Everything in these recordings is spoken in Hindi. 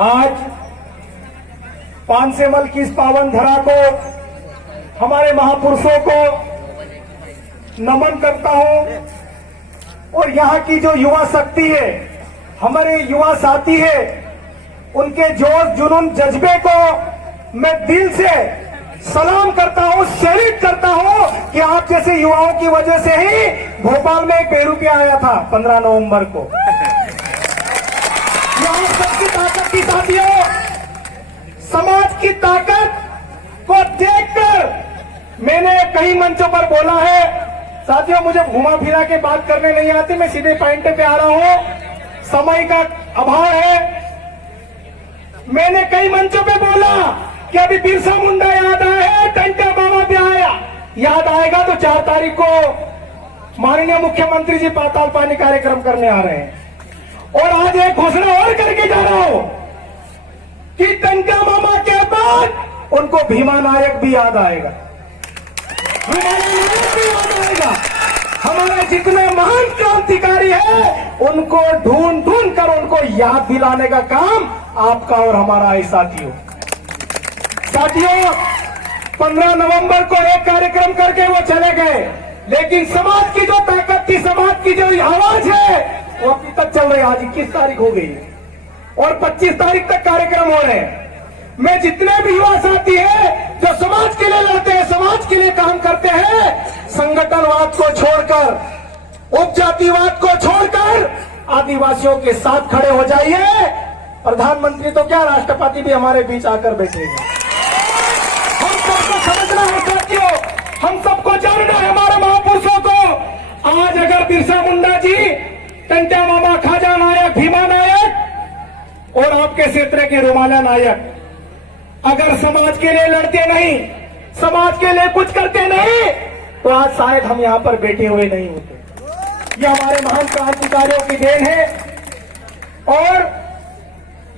आज पानसेमल की इस पावन धरा को, हमारे महापुरुषों को नमन करता हूं। और यहाँ की जो युवा शक्ति है, हमारे युवा साथी है, उनके जोश जुनून जज्बे को मैं दिल से सलाम करता हूं, सैल्यूट करता हूं कि आप जैसे युवाओं की वजह से ही भोपाल में एक बेरुपया आया था 15 नवंबर को। यहाँ सबकी ताकत की साथियों, समाज की ताकत को देखकर मैंने कई मंचों पर बोला है। साथियों, मुझे घुमा फिरा के बात करने नहीं आती, मैं सीधे पॉइंट पे आ रहा हूं, समय का अभाव है। मैंने कई मंचों पे बोला कि अभी बिरसा मुंडा याद आया है, टंटा मामा भी आया, याद आएगा तो 4 तारीख को माननीय मुख्यमंत्री जी पाताल पानी कार्यक्रम करने आ रहे हैं। और आज एक घोषणा और करके जा रहा हूं कि टंटा मामा के बाद उनको भीमा नायक भी याद आएगा, भीमा नायक भी याद आएगा। हमारे जितने महान क्रांतिकारी हैं, उनको ढूंढ ढूंढ कर उनको याद दिलाने का काम आपका और हमारा है। साथियों 15 नवंबर को एक कार्यक्रम करके वो चले गए, लेकिन समाज की जो ताकत थी, समाज की जो आवाज है, वो अभी तक चल रही है। आज 21 तारीख हो गई और 25 तारीख तक कार्यक्रम हो रहे हैं। मैं जितने भी युवा साथी हैं जो समाज के लिए लड़ते हैं, समाज के लिए काम करते हैं, संगठनवाद को छोड़कर, उपजातिवाद को छोड़कर आदिवासियों के साथ खड़े हो जाइए। प्रधानमंत्री तो क्या, राष्ट्रपति भी हमारे बीच आकर बैठे हैं। हम सबको समझना है साथियों, हम सबको जानना है हमारे महापुरुषों को। आज अगर बिरसा मुंडा जी, टंटा मामा, खाजा नायक, भीमा नायक और आपके क्षेत्र के रुमाला नायक अगर समाज के लिए लड़ते नहीं, समाज के लिए कुछ करते नहीं, तो आज शायद हम यहां पर बैठे हुए नहीं होते। ये हमारे महान क्रांतिकारियों की देन है। और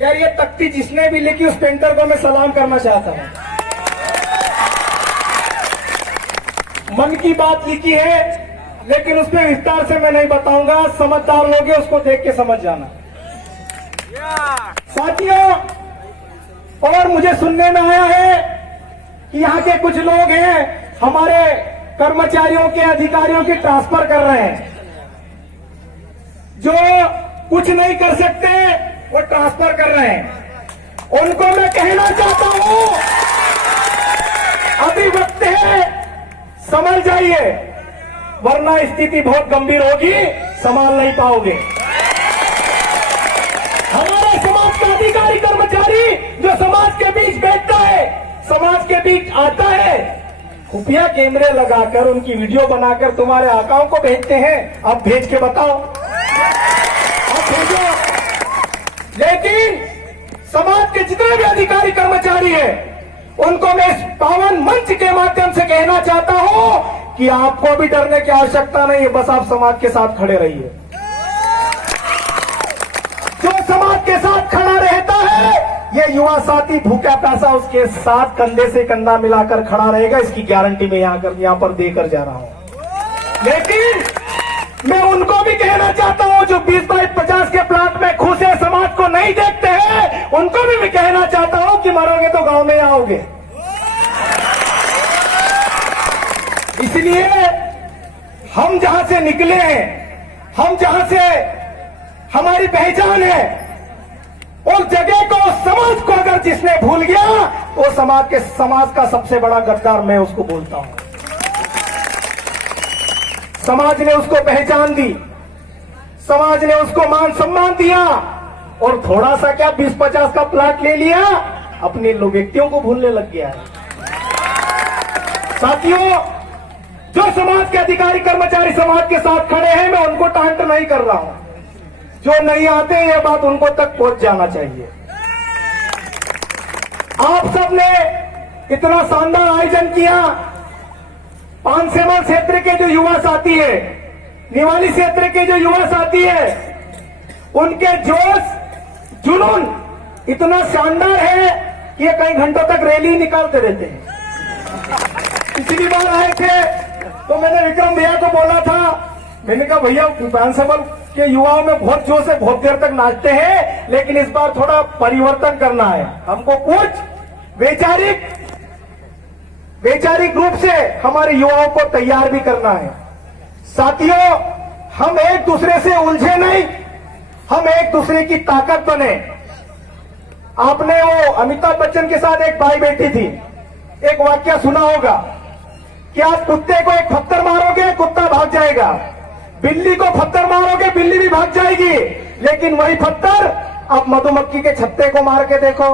यार, ये तख्ती जिसने भी लिखी, उस पेंटर को मैं सलाम करना चाहता हूं। मन की बात लिखी है, लेकिन उस पर विस्तार से मैं नहीं बताऊंगा, समझदार लोग हैं, उसको देख के समझ जाना। साथियों, और मुझे सुनने में आया है कि यहाँ के कुछ लोग हैं, हमारे कर्मचारियों के, अधिकारियों की ट्रांसफर कर रहे हैं। जो कुछ नहीं कर सकते वो ट्रांसफर कर रहे हैं। उनको मैं कहना चाहता हूं, अभी वक्त है, संभल जाइए, वरना स्थिति बहुत गंभीर होगी, संभाल नहीं पाओगे। हमारे समाज का अधिकारी कर्मचारी जो समाज के बीच बैठता है, समाज के बीच आता है, खुफिया कैमरे लगाकर उनकी वीडियो बनाकर तुम्हारे आकाओं को भेजते हैं। अब भेज के बताओ, अब भेजो। लेकिन समाज के जितने भी अधिकारी कर्मचारी हैं, उनको मैं इस पावन मंच के माध्यम से कहना चाहता हूं कि आपको भी डरने की आवश्यकता नहीं है, बस आप समाज के साथ खड़े रहिए। जो समाज के साथ खड़ा रहता है, ये युवा साथी भूखा प्यासा उसके साथ कंधे से कंधा मिलाकर खड़ा रहेगा, इसकी गारंटी मैं यहां पर देकर जा रहा हूं। लेकिन मैं उनको भी कहना चाहता हूं जो 20 बाई 50 के प्लाट में खुश है, समाज को नहीं देखते हैं, उनको भी मैं कहना चाहता हूं कि मरोगे तो गांव में आओगे। इसलिए हम जहां से निकले हैं, हम जहां से हमारी पहचान है, उस जगह को, समाज को अगर जिसने भूल गया, वो समाज का सबसे बड़ा गद्दार मैं उसको बोलता हूं। समाज ने उसको पहचान दी, समाज ने उसको मान सम्मान दिया, और थोड़ा सा क्या 20-50 का प्लाट ले लिया, अपने लोग व्यक्तियों को भूलने लग गया है। साथियों, जो समाज के अधिकारी कर्मचारी समाज के साथ खड़े हैं, मैं उनको टांट नहीं कर रहा हूं। जो नहीं आते, ये बात उनको तक पहुंच जाना चाहिए। आप सबने इतना शानदार आयोजन किया। पानसेमल क्षेत्र के जो युवा साथी है, निवाली क्षेत्र के जो युवा साथी है, उनके जोश जुनून इतना शानदार है कि ये कई घंटों तक रैली निकालते रहते हैं। पिछली बार आए थे तो मैंने विक्रम भैया को बोला था, मैंने कहा भैया पानसेमल कि युवाओं में बहुत जोश से बहुत देर तक नाचते हैं, लेकिन इस बार थोड़ा परिवर्तन करना है। हमको कुछ वैचारिक रूप से हमारे युवाओं को तैयार भी करना है। साथियों, हम एक दूसरे से उलझे नहीं, हम एक दूसरे की ताकत बने। आपने वो अमिताभ बच्चन के साथ एक बाई बैठी थी, एक वाक्य सुना होगा कि आप कुत्ते को एक पत्थर मारोगे, कुत्ता भाग जाएगा, बिल्ली को पत्थर मारोगे, बिल्ली भी भाग जाएगी, लेकिन वही पत्थर आप मधुमक्खी के छत्ते को मार के देखो,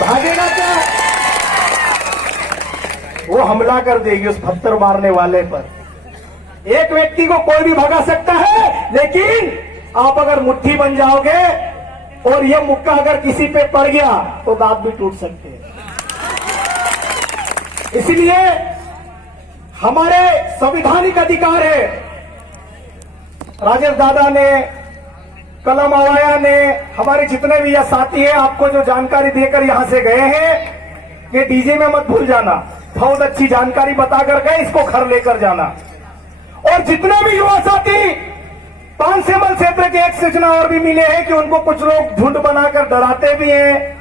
भागेगा क्या? वो हमला कर देगी उस पत्थर मारने वाले पर। एक व्यक्ति को कोई भी भगा सकता है, लेकिन आप अगर मुट्ठी बन जाओगे और ये मुक्का अगर किसी पे पड़ गया तो दांत भी टूट सकते हैं। इसलिए हमारे संवैधानिक अधिकार है। राजेश दादा ने, कलम आवाया ने, हमारे जितने भी यह साथी हैं, आपको जो जानकारी देकर यहां से गए हैं कि डीजे में मत भूल जाना, बहुत अच्छी जानकारी बताकर गए, इसको घर लेकर जाना। और जितने भी युवा साथी पानसेमल क्षेत्र के एक सूचना और भी मिले हैं कि उनको कुछ लोग झुंड बनाकर डराते भी हैं।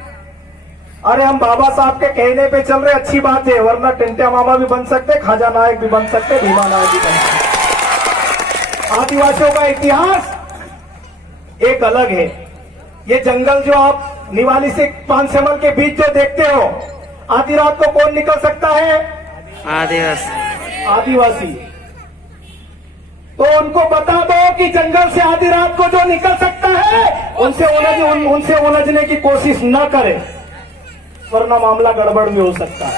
अरे हम बाबा साहब के कहने पे चल रहे, अच्छी बात है, वरना टिंटिया मामा भी बन सकते, खाजा नायक भी बन सकते, भीमा नायक भी बन सकते। आदिवासियों का इतिहास एक अलग है। ये जंगल जो आप निवाली से पानसेमल के बीच जो देखते हो, आधी रात को कौन निकल सकता है? आदिवासी। तो उनको बता दो कि जंगल से आधी रात को जो निकल सकता है, उनसे उलझने की कोशिश न करें, वरना मामला गड़बड़ भी हो सकता है।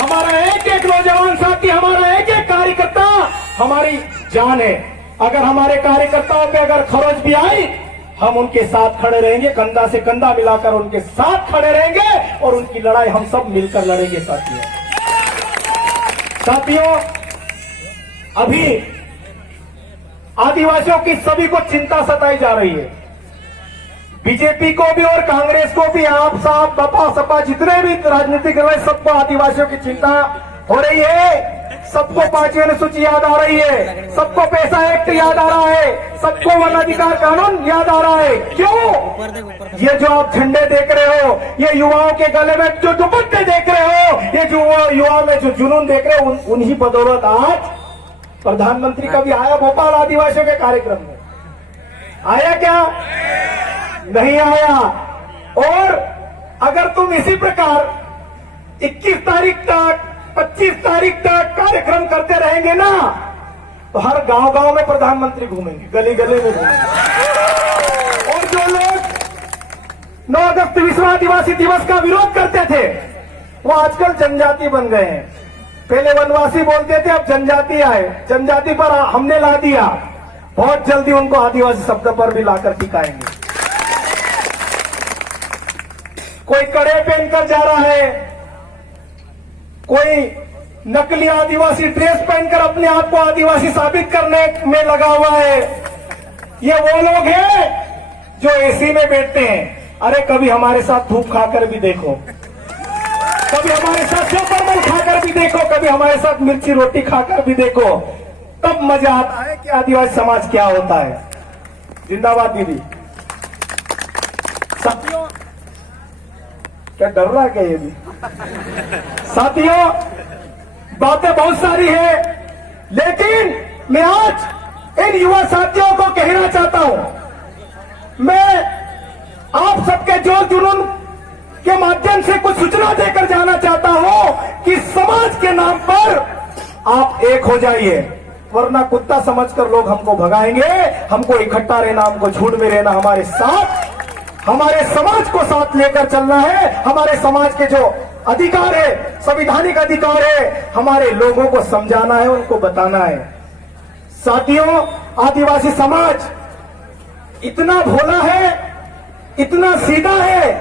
हमारा एक एक नौजवान साथी, हमारा एक एक कार्यकर्ता हमारी जान है। अगर हमारे कार्यकर्ताओं पे अगर खरोच भी आई, हम उनके साथ खड़े रहेंगे, कंधा से कंधा मिलाकर उनके साथ खड़े रहेंगे और उनकी लड़ाई हम सब मिलकर लड़ेंगे। साथियों, अभी आदिवासियों की सभी को चिंता सताई जा रही है। बीजेपी को भी और कांग्रेस को भी, आप साहब बपा सपा जितने भी राजनीतिक दल हैं, सबको आदिवासियों की चिंता हो रही है। सबको पांचवी अनुसूची याद आ रही है, सबको पैसा एक्ट याद आ रहा है, सबको वन अधिकार कानून याद आ रहा है। क्यों? ये जो आप झंडे देख रहे हो, ये युवाओं के गले में जो दुपट्टे देख रहे हो, ये जो युवाओं में जो जुनून देख रहे हो, उन्हीं बदौलत आज प्रधानमंत्री कभी आया भोपाल आदिवासियों के कार्यक्रम में? आया क्या? नहीं आया। और अगर तुम इसी प्रकार 21 तारीख तक 25 तारीख तक कार्यक्रम करते रहेंगे ना, तो हर गांव-गांव में प्रधानमंत्री घूमेंगे, गली-गली में घूमेंगे। और जो लोग 9 अगस्त विश्व आदिवासी दिवस का विरोध करते थे, वो आजकल जनजाति बन गए हैं। पहले वनवासी बोलते थे, अब जनजाति आए, जनजाति पर हमने ला दिया, बहुत जल्दी उनको आदिवासी शब्द पर भी लाकर टिकाएंगे। कोई कड़े पहनकर जा रहा है, कोई नकली आदिवासी ड्रेस पहनकर अपने आप को आदिवासी साबित करने में लगा हुआ है। ये वो लोग हैं जो एसी में बैठते हैं। अरे कभी हमारे साथ धूप खाकर भी देखो, कभी हमारे साथ चौपरमल खाकर भी देखो, कभी हमारे साथ मिर्ची रोटी खाकर भी देखो, तब मजा आता है कि आदिवासी समाज क्या होता है। जिंदाबाद दीदी। साथियों, क्या डर रहा है क्या ये भी? साथियों, बातें बहुत सारी है, लेकिन मैं आज इन युवा साथियों को कहना चाहता हूं, मैं आप सबके जोर जुनून के माध्यम से कुछ सूचना देकर जाना चाहता हूं कि समाज के नाम पर आप एक हो जाइए, वरना कुत्ता समझकर लोग हमको भगाएंगे। हमको इकट्ठा रहना, हमको झुंड में रहना, हमारे साथ, हमारे समाज को साथ लेकर चलना है। हमारे समाज के जो अधिकार है, संवैधानिक अधिकार है, हमारे लोगों को समझाना है, उनको बताना है। साथियों, आदिवासी समाज इतना भोला है, इतना सीधा है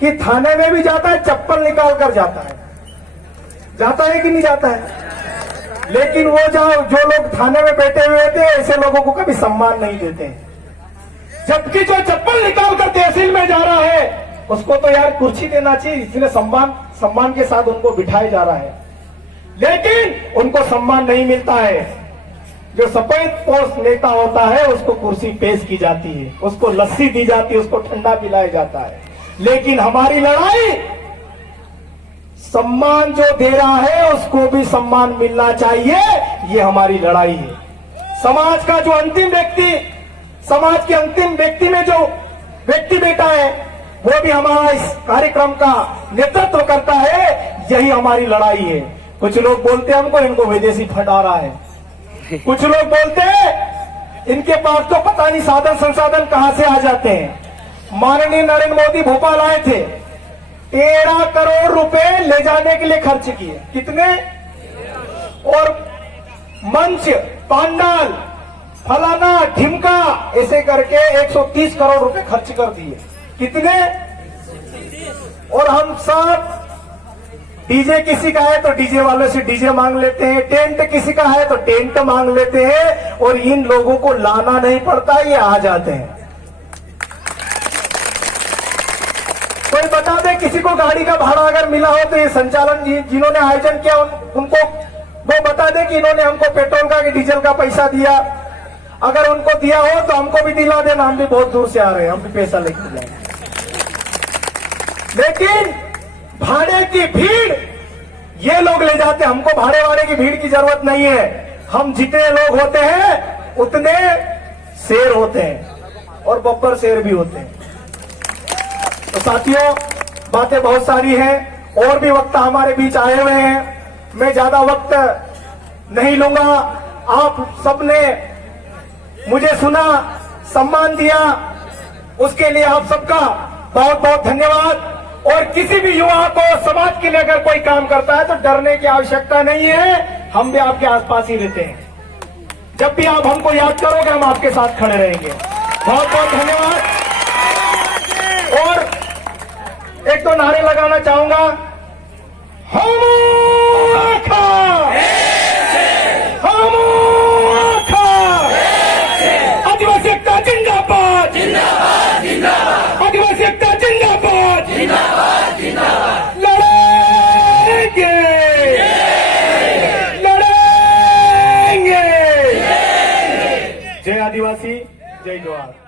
कि थाने में भी जाता है, चप्पल निकाल कर जाता है। जाता है कि नहीं जाता है? लेकिन वो जो लोग थाने में बैठे हुए थे, ऐसे लोगों को कभी सम्मान नहीं देते। जबकि जो चप्पल निकाल कर तहसील में जा रहा है, उसको तो यार कुर्सी देना चाहिए, इसलिए सम्मान के साथ उनको बिठाया जा रहा है, लेकिन उनको सम्मान नहीं मिलता है। जो सफेद पोस्ट नेता होता है उसको कुर्सी पेश की जाती है, उसको लस्सी दी जाती है, उसको ठंडा पिलाया जाता है। लेकिन हमारी लड़ाई सम्मान जो दे रहा है उसको भी सम्मान मिलना चाहिए, ये हमारी लड़ाई है। समाज का जो अंतिम व्यक्ति, समाज के अंतिम व्यक्ति में जो व्यक्ति बैठा है वो भी हमारा इस कार्यक्रम का नेतृत्व करता है, यही हमारी लड़ाई है। कुछ लोग बोलते हैं हमको इनको विदेशी फंड आ रहा है, कुछ लोग बोलते हैं इनके पास तो पता नहीं साधन संसाधन कहां से आ जाते हैं। माननीय नरेंद्र मोदी भोपाल आए थे, 13 करोड़ रुपए ले जाने के लिए खर्च किए। कितने? और मंच, पांडाल, फलाना ढिमका ऐसे करके 130 करोड़ रुपए खर्च कर दिए। कितने? और हम सब डीजे किसी का है तो डीजे वाले से डीजे मांग लेते हैं, टेंट किसी का है तो टेंट मांग लेते हैं, और इन लोगों को लाना नहीं पड़ता, ये आ जाते हैं। कोई बता दे किसी को गाड़ी का भाड़ा अगर मिला हो तो ये संचालन जिन्होंने आयोजन किया उनको वो बता दे कि इन्होंने हमको पेट्रोल का कि डीजल का पैसा दिया। अगर उनको दिया हो तो हमको भी दिला देना, हम भी बहुत दूर से आ रहे हैं, हम भी पैसा लेकर जाएंगे। लेकिन भाड़े की भीड़ ये लोग ले जाते, हमको भाड़े वाड़े की भीड़ की जरूरत नहीं है। हम जितने लोग होते हैं उतने शेर होते हैं और बब्बर शेर भी होते हैं। तो साथियों, बातें बहुत सारी हैं और भी वक्ता हमारे बीच आए हुए हैं, मैं ज्यादा वक्त नहीं लूंगा। आप सबने मुझे सुना, सम्मान दिया, उसके लिए आप सबका बहुत बहुत धन्यवाद। और किसी भी युवा को समाज के लिए अगर कोई काम करता है तो डरने की आवश्यकता नहीं है, हम भी आपके आसपास ही रहते हैं। जब भी आप हमको याद करोगे हम आपके साथ खड़े रहेंगे। बहुत बहुत धन्यवाद। और एक तो नारे लगाना चाहूंगा, हम आखा, हम आखा, आदिवासी एकता जिंदाबाद, जिंदाबाद जिंदाबाद, आदिवासी एकता जिंदाबाद, जिंदाबाद जिंदाबाद, लड़ेंगे लड़ेंगे। जय आदिवासी, जय जवाहर।